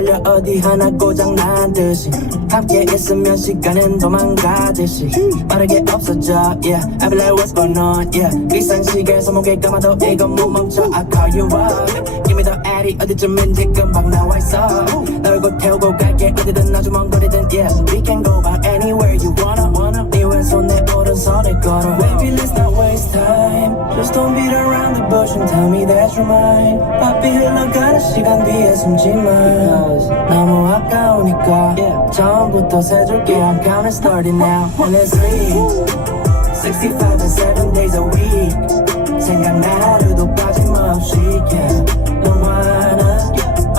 떨려 어디 하나 고장난 듯이 함께 있으면 시간은 도망가듯이 빠르게 없어져 yeah I be like what's going on yeah 비싼 시계 손목에 감아도 이건 못 멈춰 I call you up Give me the addy 어디쯤인지 금방 나와있어 널 곧 태우고 갈게 어디든 아주 먼 거리든 yeah We can go about anywhere you wanna 네 왼손 내 오른손에 걸어 Baby let's not waste time Just don't beat around the bush and tell me that you're mine 바삐 흘러가는 시간 뒤에 숨지마 너무 아까우니까 처음부터 세줄게 I'm counting starting now And it's 365 and 7 days a week 생각나 하루도 빠짐없이 yeah 너와 나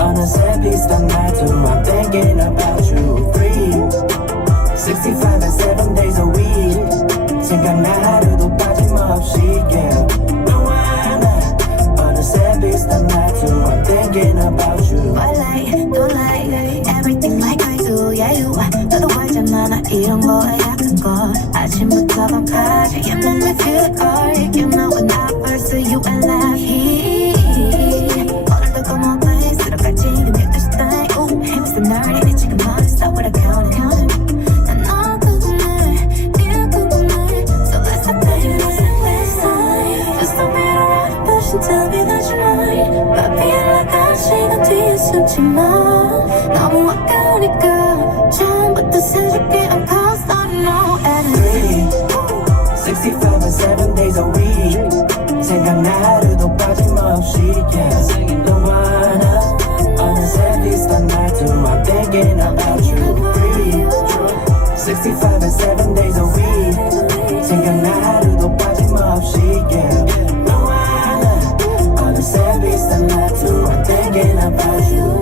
어느새 비슷한 말투 I'm thinking about you 365 and 7 days a week 생각나 하루도 빠짐없이 yeah 너와 나 어느새 비슷한 말투 I'm thinking about you I like, don't like everything like I do Yeah you 너도 알잖아 나 이런 거에 약한 거 아침부터 밤까지 이 몸에 feel it You know when I first see you I love it 오늘도 como place 들어갈지 근데 this time Ooh, hey Mr. Nerdy 내 지금 on stop with a counting 난 너 궁금해 네가 궁금해 So let's not play this time Just don't beat around the bush and tell me that you're mine 바삐 흘러가 시간 뒤에 숨지마 너무 아까우니까 처음부터 세줄게 I'm call starting now and 365 and 7 days a week 생각나 하루도 빠짐없이 yeah 너와 나 어느새 비슷한 말투 I'm thinking about you 365 and 7 days a week 생각나 하루도 빠짐없이 yeah 너와 나 어느새 비슷한 말투 I'm thinking about you